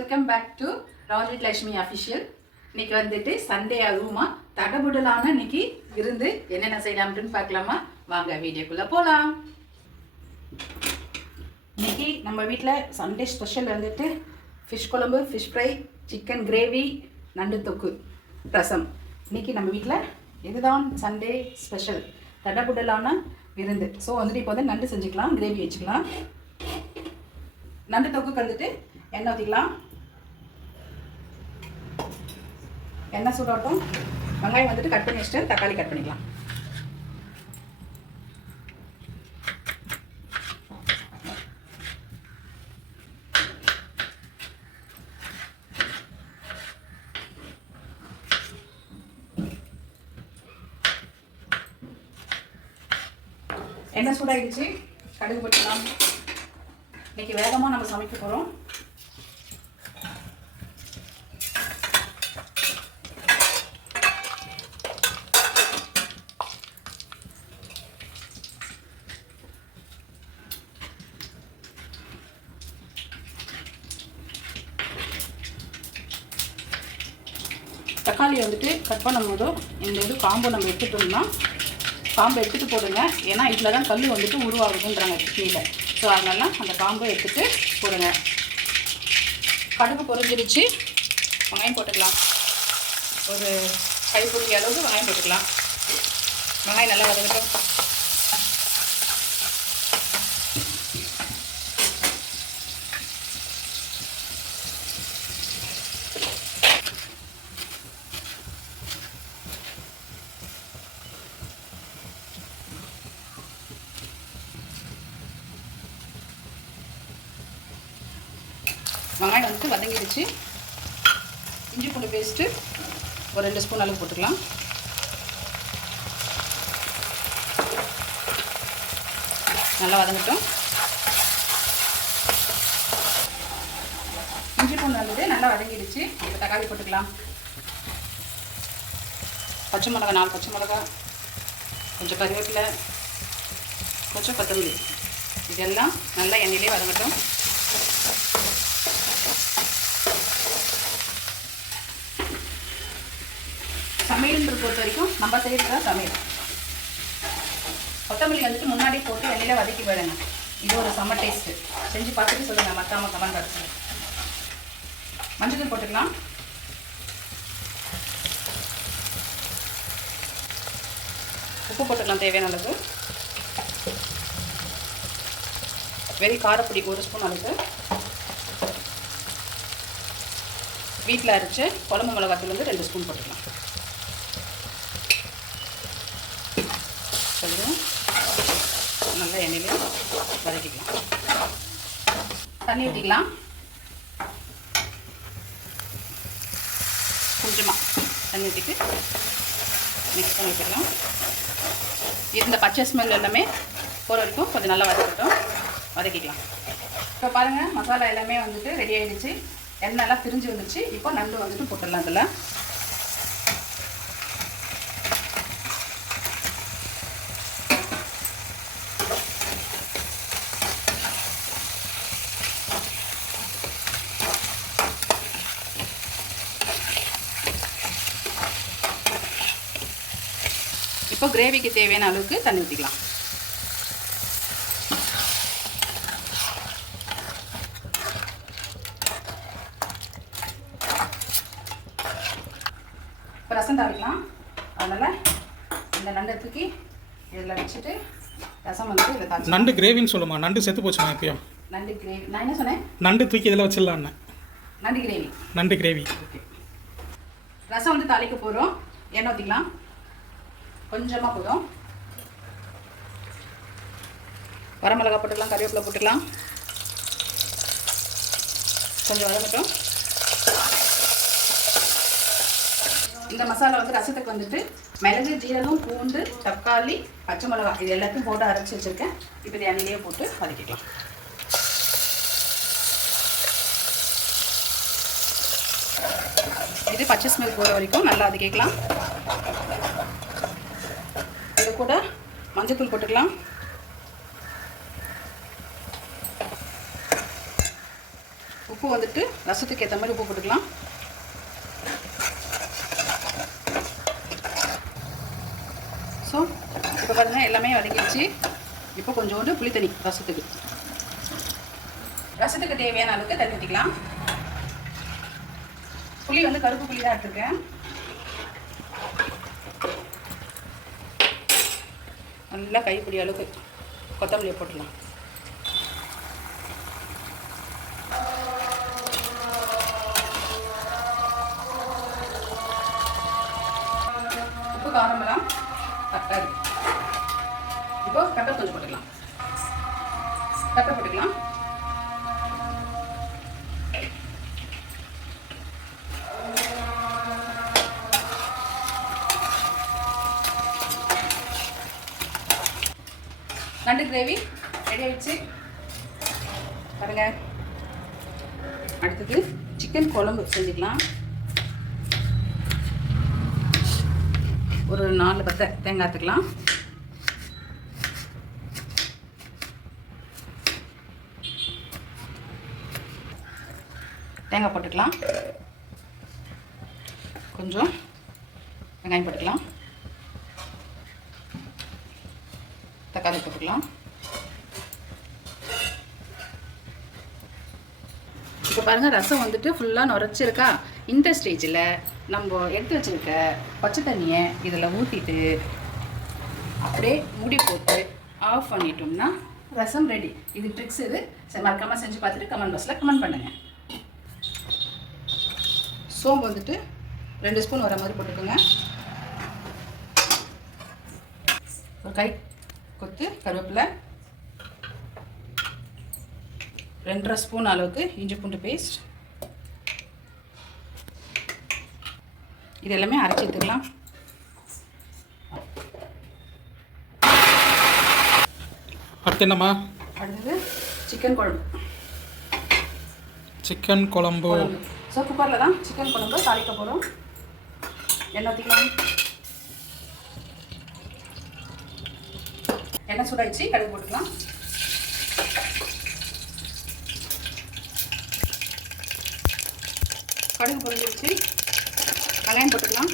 Welcome back to Rajith Lakshmi official. இன்னைக்கு வந்துட்டு Sunday அதுவுமா தடபுடலான இன்னைக்கு இருந்து என்னென்ன செய்யலாம்னு பார்க்கலாமா? வாங்க வீடியோக்குள்ளே போகலாம். இன்னைக்கு நம்ம வீட்டில் சண்டே ஸ்பெஷல் வந்துட்டு ஃபிஷ் குழம்பு, ஃபிஷ் ஃப்ரை, சிக்கன் கிரேவி, நண்டு தொக்கு, ரசம். இன்னைக்கு நம்ம வீட்டில் இதுதான் சண்டே ஸ்பெஷல், தடபுடலான விருந்து. ஸோ வந்துட்டு இப்போ வந்து நண்டு செஞ்சுக்கலாம், கிரேவி வச்சுக்கலாம். நண்டு தொக்குக்கு வந்துட்டு எண்ணெய் ஊற்றிக்கலாம். எண்ணெய் சூடாட்டும். வெங்காயம் வந்துட்டு கட் பண்ணி வச்சுட்டு தக்காளி கட் பண்ணிக்கலாம். எண்ணெய் சூடாகிடுச்சு, கடுகு போட்டுக்கலாம். இன்னைக்கு வேகமாக நம்ம சமைக்க போகிறோம். தக்காளி வந்துட்டு கட் பண்ணும்போது இந்த இது காம்பை நம்ம எடுத்துட்டோம்னா, காம்பை எடுத்துகிட்டு போடுங்க. ஏன்னா இதில் தான் கல் வந்துட்டு உருவாகுதுன்றாங்க கிட்னியில். ஸோ அதனால அந்த காம்பை எடுத்துகிட்டு போடுங்க. கடுகு பொரிஞ்சிருச்சு, வெங்காயம் போட்டுக்கலாம். ஒரு கைப்பிடி அளவுக்கு வெங்காயம் போட்டுக்கலாம். வெங்காயம் நல்லா வதங்கட்டும். வெங்காயம் வந்துட்டு வதங்கிடுச்சு. இஞ்சி பூண்டு பேஸ்ட்டு ஒரு 2 ஸ்பூன் அளவு போட்டுக்கலாம். நல்லா வதங்கட்டும். இஞ்சி பூண்டு வந்துட்டு நல்லா வதங்கிடுச்சு. இப்போ தக்காளி போட்டுக்கலாம். பச்சை மிளகா 4 பச்சை மிளகா, கொஞ்சம் கருவேப்பிலை, கொஞ்சம் கொத்தமல்லி, இதெல்லாம் நல்லா எண்ணெயிலே வதங்கட்டும். சமையல்ன்ற பொறுத்த வரைக்கும் நம்ம செய்யறதா சமையல். கொத்தமல்லி வந்துட்டு முன்னாடி போட்டு எண்ணெயில வதக்கி விடுங்க. இது ஒரு செம்ம டேஸ்ட்டு. செஞ்சு பார்த்துட்டு சொல்லுங்கள், மறக்காம கமெண்ட் பாக்ஸில். மஞ்சள் போட்டுக்கலாம். உப்பு போட்டுக்கலாம் தேவையான அளவு. வெறி காரப்பொடி 1 ஸ்பூன் அளவு. வீட்டில் அரைச்சி குழம்பு மிளகாத்தூள் வந்து 2 ஸ்பூன் போட்டுக்கலாம். நல்லா எண்ணெயில வதக்கிக்கலாம். தண்ணி ஊற்றிக்கலாம். கொஞ்சமாக தண்ணி ஊற்றிட்டு மிக்ஸ் பண்ணி வச்சுக்கலாம். இந்த பச்சை ஸ்மெல் எல்லாமே போகிற வரைக்கும் கொஞ்சம் நல்லா வதக்கிக்கலாம். இப்போ பாருங்கள், மசாலா எல்லாமே வந்துட்டு ரெடி ஆகிடுச்சு. எண்ணெய்லாம் பிரிஞ்சு வந்துச்சு. இப்போ நண்டு வந்துட்டு போட்டுடலாம். இதில் இப்போ கிரேவிக்கு தேவையான அளவுக்கு தண்ணி ஊற்றிக்கலாம். இப்போ ரசம் தாளிக்கலாம். அதனால் இந்த நண்டை தூக்கி இதில் வச்சுட்டு ரசம் வந்து இதில் தாளிச்சு. நண்டு கிரேவின்னு சொல்லுமா? நண்டு செத்து போச்சுமா எப்பயோ? நண்டு கிரேவி நான் என்ன சொன்னேன்? நண்டு தூக்கி இதில் வச்சிடலான்னு. நண்டு கிரேவி. ஓகே. ரசம் வந்து தாளிக்க போகிறோம். எண்ணெய் ஊற்றிக்கலாம். கொஞ்சமாக போதும். வரமிளகா போட்டுக்கலாம், கருவேப்பிலை போட்டுக்கலாம். கொஞ்சம் வதங்கட்டும். இந்த மசாலா வந்து ரசத்துக்கு வந்துட்டு மிளகு, ஜீரகம், பூண்டு, தக்காளி, பச்சை மிளகா இது எல்லாத்தையும் போட்டு அரைச்சி வச்சுருக்கேன். இப்போ இது எண்ணெயிலேயே போட்டு வதக்கிக்கலாம். இது பச்சை ஸ்மெல் போகிற வரைக்கும் நல்லா வதக்கிக்கலாம். இது கூட மஞ்சத்தூள் போட்டுக்கலாம். உப்பு வந்துட்டு ரசத்துக்கு ஏற்ற மாதிரி உப்பு போட்டுக்கலாம். ஸோ இப்போ பாருங்கள் எல்லாமே வதங்கிடுச்சு. இப்போ கொஞ்சோண்டு புளி தண்ணி ரசத்துக்கு தேவையான அளவுக்கு தண்ணி ஊற்றிக்கலாம். புளி வந்து கருப்பு புளி தான் எடுத்துருக்கேன். நல்லா கைப்பிடி அளவுக்கு கொத்தமல்லியை போட்டுடலாம். உப்பு காரமெல்லாம் கரெக்டாக இருக்கு. இப்போ பெப்பர் கொஞ்சம் போட்டுக்கலாம். பெப்பர் போட்டுக்கலாம். நண்டு கிரேவி ரெடி ஆயிடுச்சு பாருங்க. அடுத்தது சிக்கன் குழம்பு செஞ்சுக்கலாம். ஒரு 4 பத்தை தேங்காய் எடுத்துக்கலாம். தேங்காய் போட்டுக்கலாம். கொஞ்சம் வெங்காயம் போட்டுக்கலாம். தக்காளி போட்டுக்கலாம். இப்போ பாருங்கள் ரசம் வந்துட்டு ஃபுல்லாக நுரைச்சிருக்கா. இந்த ஸ்டேஜில் நம்ம எடுத்து வச்சுருக்க பச்சை தண்ணியை இதில் ஊற்றிட்டு அப்படியே மூடி போட்டு ஆஃப் பண்ணிட்டோம்னா ரசம் ரெடி. இது ட்ரிக்ஸ். இது மறக்காமல் செஞ்சு பார்த்துட்டு கமெண்ட் பாக்ஸில் கமெண்ட் பண்ணுங்கள். சோம்பு வந்துட்டு 2 ஸ்பூன் வர மாதிரி போட்டுக்கோங்க. ஒரு கை கொத்து கருவேப்பிலை, 2.5 ஸ்பூன் அளவுக்கு இஞ்சி பூண்டு பேஸ்ட், இது எல்லாமே அரைச்சி எடுத்துக்கலாம். அடுத்து என்னம்மா? அடுத்தது சிக்கன் குழம்பு. சிக்கன் குழம்பு. ஸோ குக்கரில் தான் சிக்கன் குழம்பு தாளிக்க போகிறோம். எண்ணெய் ஊற்றிக்கலாம். எண்ணெய் சூடாயிடுச்சு. கடுகு போட்டுக்கலாம். கடுகு பொரிஞ்சிடுச்சு. வெங்காயம் போட்டுக்கலாம்.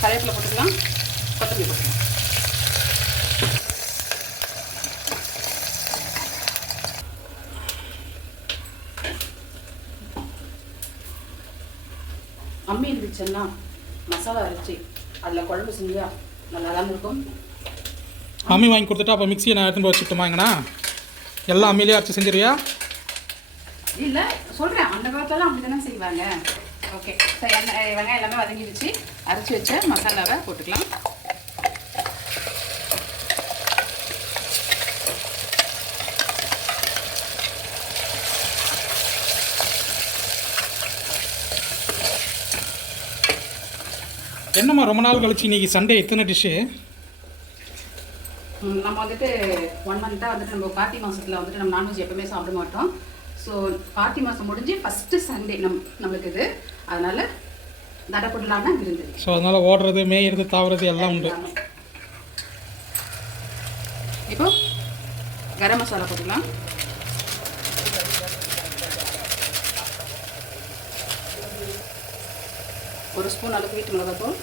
கருவேப்பிலை போட்டுக்கலாம். கொத்தமல்லி போட்டுக்கலாம். அம்மி இருந்துச்சுன்னா மசாலா அரைச்சி அதில் குழம்பு செஞ்சா நல்லா தான் இருக்கும். அம்மி வாங்கி கொடுத்துட்டா அப்போ மிக்சியை நான் எடுத்துன்னு போய் வச்சுக்கிட்டோமாங்கண்ணா? எல்லாம் அம்மியிலே அரைச்சி செஞ்சிருவியா? இல்லை சொல்கிறேன், அந்த காலத்துலாம் அப்படி தானே செய்வாங்க. ஓகே, சரி. வெங்காயம் எல்லாமே வதங்கிடுச்சு. அரைச்சி வச்ச மசாலாவை போட்டுக்கலாம். என்னம்மா ரொம்ப நாள் கழிச்சு இன்றைக்கி சண்டே எத்தனை டிஷ்ஷு? நம்ம வந்துட்டு 1 மந்த்தாக வந்துட்டு நம்ம கார்த்திகை மாதத்தில் வந்துட்டு நம்ம நான்வெஜ் எப்பவுமே சாப்பிட மாட்டோம். ஸோ கார்த்திகை மாதம் முடிஞ்சு ஃபஸ்ட்டு சண்டே நம்மளுக்கு இது. அதனால் தடப்படலான விருந்து. ஸோ அதனால் ஓடுறது, மேயிறது, தாவுறது எல்லாம் உண்டு. இப்போ கரம் மசாலா போட்டுக்கலாம். ஒரு ஸ்பூன் அளவுக்கு வீட்டு மிளகாத்தூள்,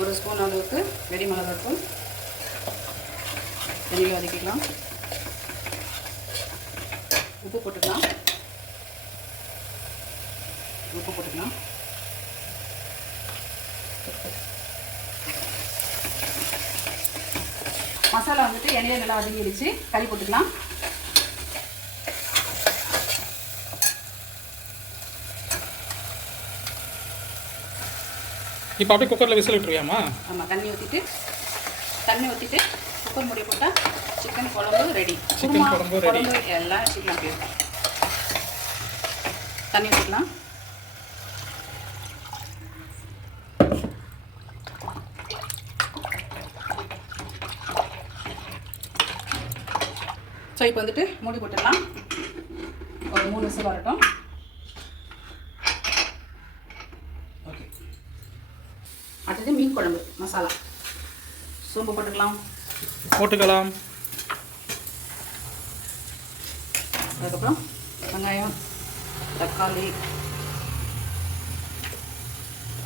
1 ஸ்பூன் அளவுக்கு வெடி மிளகாத்தூள். எண்ணெயில் வதக்கிக்கலாம். உப்பு போட்டுக்கலாம். மசாலா வந்துட்டு எண்ணெயில் நல்லா வதங்கிடுச்சு. கறி போட்டுக்கலாம். இப்போ அப்படியே குக்கரில் விசில் விட்டுருவியாம்மா? ஆமாம், தண்ணி ஊற்றிட்டு குக்கர் மூடி போட்டால் சிக்கன் குழம்பு ரெடி. சிக்கன் குழம்பு ரெடி. எல்லாம் வச்சுக்கலாம். தண்ணி ஊற்றிக்கலாம். ஸோ இப்போ வந்துட்டு மூடி போட்டுடலாம். ஒரு 3 விசில் வரட்டும். ஓகே, அடுத்தது மீன் குழம்பு மசாலா. சோம்பு போட்டுக்கலாம். அதுக்கப்புறம் வெங்காயம், தக்காளி,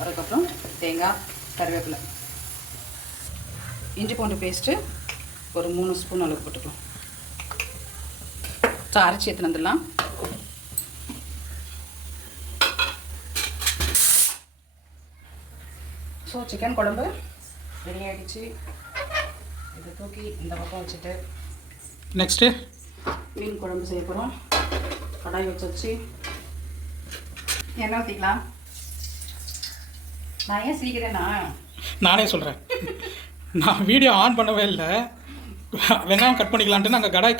அதுக்கப்புறம் தேங்காய், கருவேப்பிலை, இஞ்சி பூண்டு பேஸ்ட்டு ஒரு 3 ஸ்பூன் அளவு போட்டுக்கலாம். ஸோ அரைச்சி எடுத்துன்னு வந்துடலாம். ஸோ சிக்கன் குழம்பு ரெடி ஆகிடுச்சு. இதை தூக்கி இந்த பக்கம் வச்சுட்டு நெக்ஸ்ட்டு மீன் குழம்பு செய்ய போகிறோம். கடாய் வச்சு எண்ணெய் ஊற்றிக்கலாம். நான் ஏன் சீக்கிரேன்னா நானே சொல்கிறேன், நான் வீடியோ ஆன் பண்ணவே இல்லை. வெங்காயம் கட் பண்ணிக்கலான்ட்டு நாங்கள் கடாய்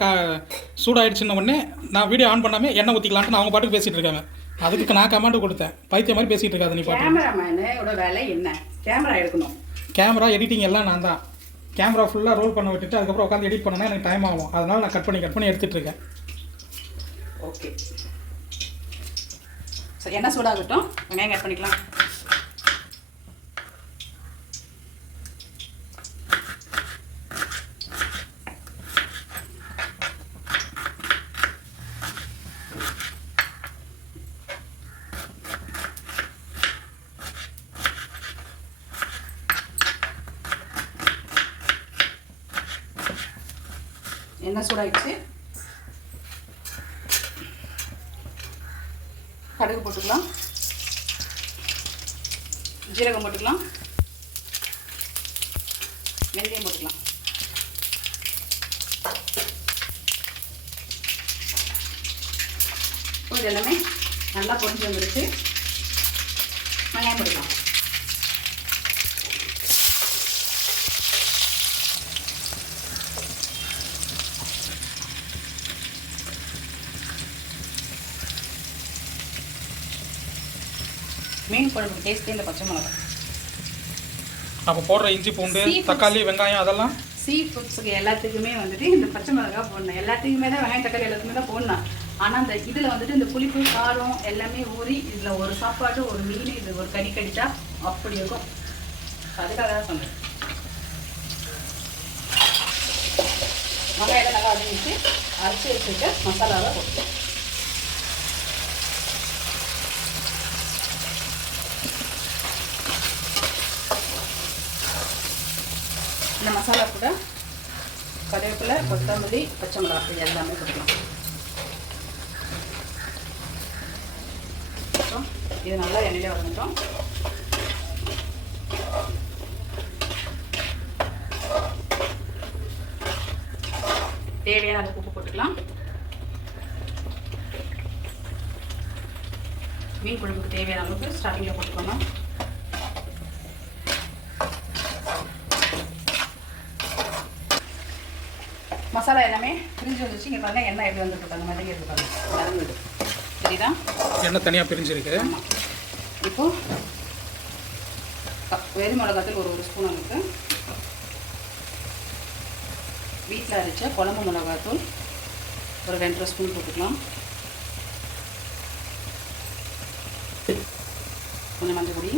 சூடாயிடுச்சுன்ன உடனே நான் வீடியோ ஆன் பண்ணாமல் எண்ணெய் ஊற்றிக்கலான்ட்டு அவங்க பாட்டுக்கு பேசிகிட்டு இருக்காங்க. அதுக்கு நான் கமெண்ட் கொடுத்தேன், பைத்திய மாதிரி பேசிகிட்டு இருக்காது நீ பாட்டு. கேமராமேனோட வேலை என்ன? கேமரா எடுக்கணும். கேமரா எடிட்டிங் எல்லாம் நான் தான். கேமரா ஃபுல்லாக ரோல் பண்ண விட்டுட்டு அதுக்கப்புறம் உட்காந்து எடிட் பண்ணனா எனக்கு டைம் ஆகும். அதனால் நான் கட் பண்ணி எடுத்துகிட்டு இருக்கேன். ஓகே, ஸோ எண்ணெய் சூடாகட்டும், வெங்காயம் கட் பண்ணிக்கலாம். எண்ணெய் சூடாகிடுச்சு. கடுகு போட்டுக்கலாம், ஜீரகம் போட்டுக்கலாம், வெந்தயம் போட்டுக்கலாம். இது எல்லாமே நல்லா பொரிஞ்சு வந்துருச்சு. வெங்காயம் போட்டுக்கலாம். மீன் குழம்பு டேஸ்ட்டே இந்த பச்சை மிளகாய். அப்போ போடுற இஞ்சி பூண்டு தக்காளி வெங்காயம் அதெல்லாம் சீ ஃபுட்ஸுக்கு எல்லாத்துக்குமே வந்துட்டு இந்த பச்சை மிளகாய் போடணும். எல்லாத்துக்குமே தான் வெங்காயம் தக்காளி எல்லாத்துக்குமே தான் போடணும். ஆனால் இந்த இதில் வந்துட்டு இந்த புளிப்பு காரம் எல்லாமே ஊறி இதில் ஒரு சாப்பாடு ஒரு மீன் இது ஒரு கறி கடிச்சா அப்படி இருக்கும். அதுக்காக தான் சொன்னேன். வெங்காயம் நல்லா அரைஞ்சிட்டு அரைச்சி வச்சுட்டு மசாலாவை போட்டு இந்த மசாலா கூட கருவேப்பிலை, கொத்தமல்லி, பச்சை மிளகாய் இது எல்லாமே போட்டுக்கலாம். இது நல்லா எண்ணெயிலே வதங்கட்டும். தேவையான அளவுக்கு உப்பு போட்டுக்கலாம். மீன் குழம்புக்கு தேவையான அளவுக்கு ஸ்டார்டிங்கில் போட்டுக்கோங்க. மசாலா எல்லாமே பிரிஞ்சு வந்துச்சு. இங்கே பாருங்க எண்ணெய் எப்படி வந்துருக்காங்க, மதியம் இருக்காங்க மறந்துடு. சரிதா? எண்ணெய் தனியாக பிரிஞ்சிருக்கு. இப்போது வெறும் மிளகாத்தூள் ஒரு ஸ்பூன் அளவுக்கு, வீட்டில் அரைச்ச குழம்பு மிளகாத்தூள் ஒரு 2.5 ஸ்பூன் போட்டுக்கலாம். கொஞ்சம் மஞ்சள் பொடி,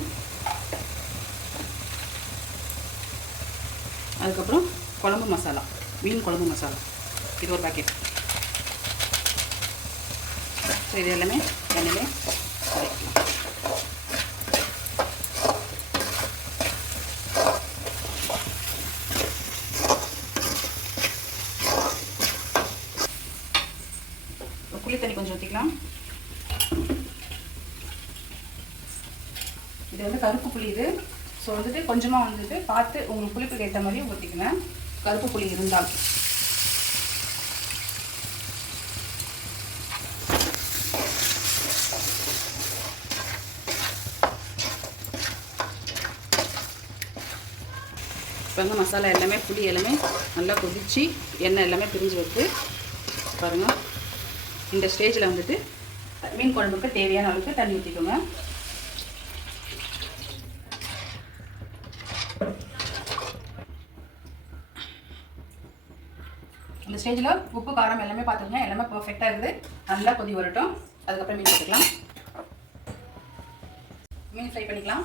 அதுக்கப்புறம் குழம்பு மசாலா, மீன் குழம்பு மசாலா இது ஒரு பேக்கெட். ஸோ இது எல்லாமே எண்ணெயிலே வதக்கிக்கலாம். புளி தண்ணி கொஞ்சம் ஊற்றிக்கலாம். இது வந்து கருப்பு புளி இது. ஸோ வந்துட்டு கொஞ்சமாக வந்துட்டு பார்த்து உங்களுக்கு புளிப்புக்கு ஏற்ற மாதிரி ஊற்றிக்கங்க, கருப்பு புளி இருந்தால். இப்போ மசாலா எல்லாமே புளி எல்லாமே நல்லா கொதிச்சு எண்ணெய் எல்லாமே பிரிஞ்சு வைத்து பாருங்கள். இந்த ஸ்டேஜில் வந்துட்டு மீன் குழம்புக்கு தேவையான அளவுக்கு தண்ணி ஊற்றிக்கோங்க. இந்த ஸ்டேஜில் உப்பு காரம் எல்லாமே பார்த்துக்கோங்க, எல்லாமே பர்ஃபெக்டாக இருக்குது. நல்லா கொதி வரட்டும், அதுக்கப்புறம் மீன் எடுத்துக்கலாம். மீன் ஃப்ரை பண்ணிக்கலாம்.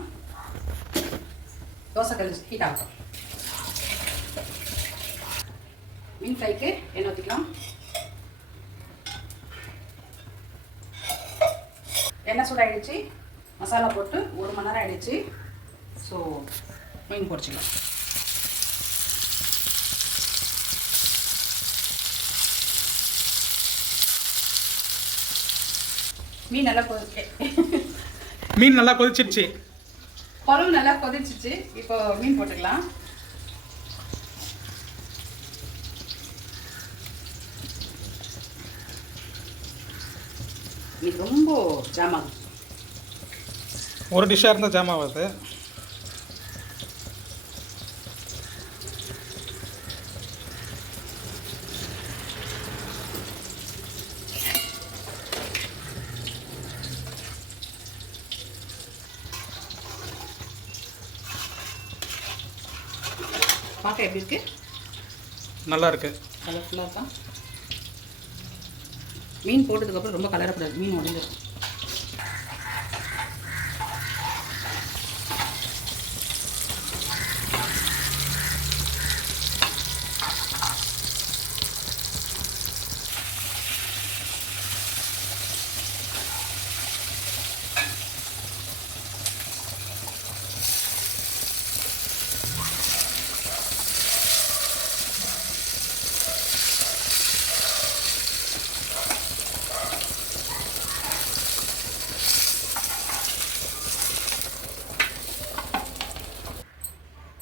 தோசைக்கல் ஹீட் ஆகட்டும். மீன் ஃப்ரைக்கு எண்ணெய் ஊற்றிக்கலாம். எண்ணெய் சூடாகிடுச்சு, மசாலா போட்டு 1 மணி நேரம் ஆகிடுச்சு. ஸோ மீன் பொரிச்சிக்கலாம். மீன் நல்லா மீன் நல்லா கொதிச்சிருச்சு, குழம்பு நல்லா கொதிச்சிச்சு. இப்போ மீன் போட்டுக்கலாம். இது ரொம்ப ஜாம் ஆகும். ஒரு டிஷ்ஷாக இருந்தால் ஜாம் ஆகாது. பார்க்க எப்படி இருக்கு? நல்லா இருக்கு, கலர்ஃபுல்லாக இருக்கா? மீன் போட்டதுக்கப்புறம் ரொம்ப கலரப்படாது, மீன் உடஞ்சிடும்.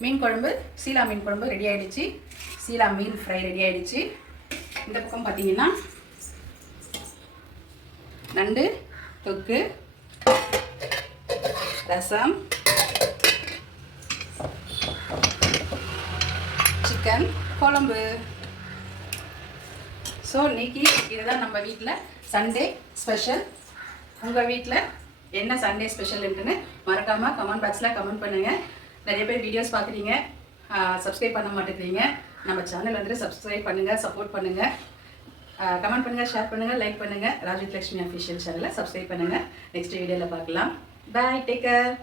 மீன் குழம்பு, சீலா மீன் குழம்பு ரெடி ஆகிடுச்சு. சீலா மீன் ஃப்ரை ரெடி ஆகிடுச்சு. இந்த பக்கம் பார்த்தீங்கன்னா நண்டு தொக்கு, ரசம், சிக்கன் குழம்பு. ஸோ இன்னைக்கு இதுதான் நம்ம வீட்டில் சண்டே ஸ்பெஷல். உங்கள் வீட்டில் என்ன சண்டே ஸ்பெஷல்ன்ட்டுன்னு மறக்காமல் கமெண்ட் பாக்ஸில் கமெண்ட் பண்ணுங்கள். நிறைய பேர் வீடியோஸ் பார்க்குறீங்க, சப்ஸ்கிரைப் பண்ண மாட்டேங்கிறீங்க. நம்ம சேனல் வந்துட்டு சப்ஸ்கிரைப் பண்ணுங்கள், சப்போர்ட் பண்ணுங்கள், கமெண்ட் பண்ணுங்கள், ஷேர் பண்ணுங்கள், லைக் பண்ணுங்கள். ராஜ்வித் லக்ஷ்மி அஃபிஷியல் சேனலை சப்ஸ்கிரைப் பண்ணுங்கள். நெக்ஸ்ட் வீடியோவில் பார்க்கலாம். பாய், டேக் கேர்.